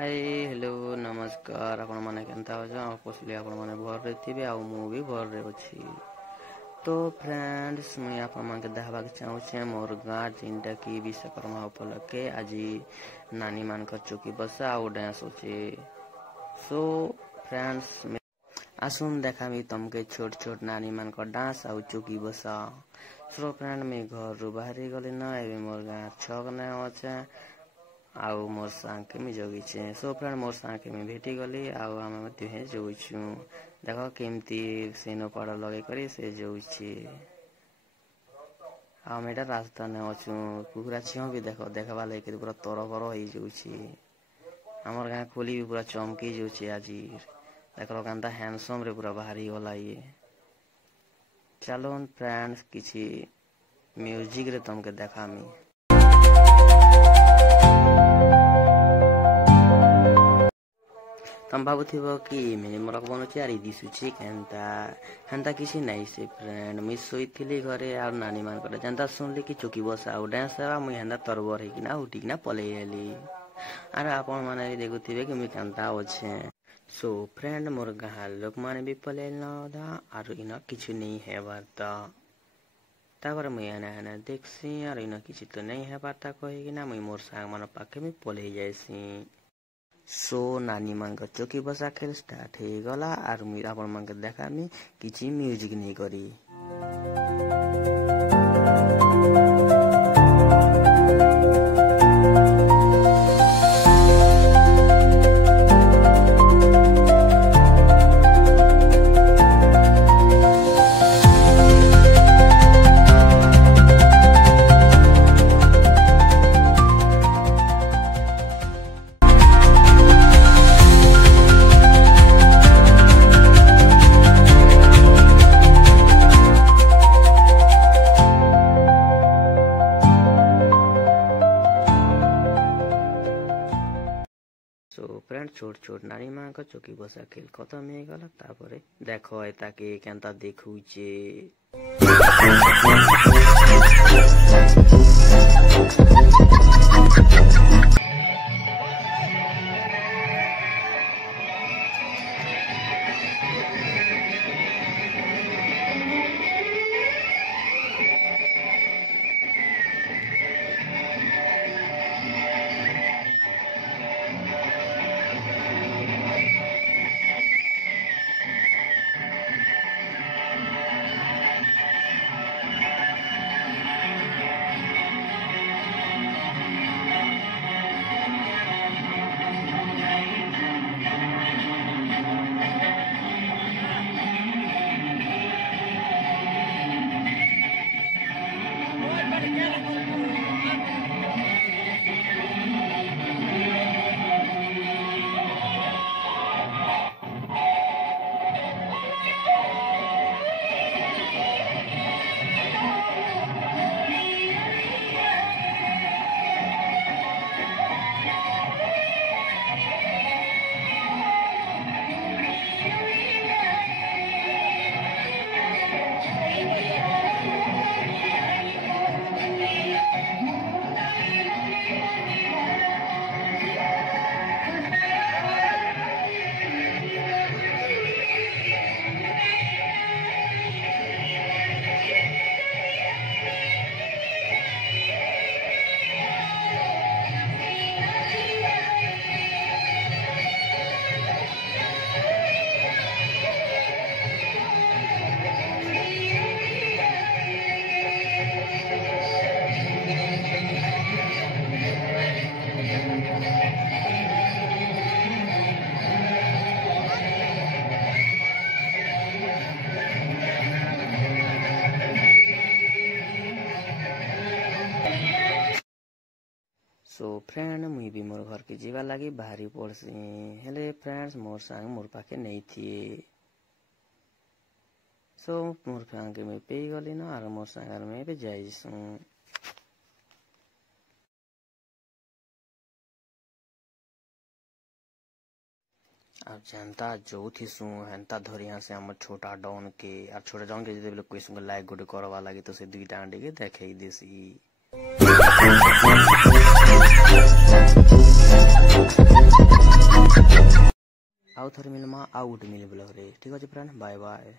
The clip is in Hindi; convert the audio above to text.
हाय हेलो नमस्कार आपण माने केनता हो जा पोसली आपण माने भर रे थिबे आ मु भी भर रे अछि। तो फ्रेंड्स मैं आपण माने देखबा के चाहू छे मोर गां जिनटा की विश्वकर्मा उपलक्षे आज नानी मान का चौकी बसा आ डांस होचे। सो फ्रेंड्स आसुन देखामी तमके छोट छोट नानी मान का डांस आ चौकी बसा। सो फ्रेंड में घर रु बाहरी गली ना एबे मोर गां छक ना होचे आउ मोर सांग के मी जोगी छे। सो फ्रेंड मोर सांग के मी भेटी गली आउ हम मते हे जोई छु। देखो केमती सेनो पड़ लगे करी से जोई छी। आ मेटा रास्ता ने अछु कुकुरा छियो भी देखो देखबा लेके पूरा तरबर होई जोई छी। हमर गां खोली भी पूरा चमकी जो छी आज देखलो कांता हैंडसम रे पूरा भारी होला ये। चलो फ्रेंड्स किछि म्यूजिक रे तुमके देखामी। तम भाबुथिबो कि मिनी मोरक बनुछि आरि दिसुछि हेंता किछि नै से फ्रेंड मिस सोइथिली घरे आ नानी मान करे जनता सुनली कि चुकी बसा आ डांस सेवा मुई हेंदा तरबर हे कि ना उठी ना पले हेली अरे आपण माने भी देखुथिबे कि मुई कांता होछे। सो फ्रेंड मोर गां लोक माने भी पले न दा आरो इना किछु नै हेबार त तापर मुई एना देखसी आर इना किछु तो नै हेबार त कहि कि ना मुई मोर सांग मान पाखे में पले जायसी। सो नानी मान का चौकी बसा खेल स्टार्ट हे गला आर मुई आपण मान के देखामी किछि म्यूजिक नै करी। सो फ्रेंड छोट छोट नानी मां का चौकी बसा खेल खत्म हे गला तापरे देखो एता के केनता देखुचे। सो फ्रेंड मुई भी मोर घर के जीवा लगी बाहरी पड़सी हेले फ्रेंड्स मोर संग मोर पाखे नहीं थी। सो मोर संग के मैं पे गली ना और मोर संग में भी जाइसु। अब जनता जो थी सु हेंता धरिया से हम छोटा डाउन के और छोटा डाउन के जदे कोई संग लाइक गुड करवा लागी तो से दुईटा अंडे के देखे देसी। आउ थे मिलमा आउ गोटे मिल ब्लॉग रे। ठीक अच्छे फ्रेंड, बाय बाय।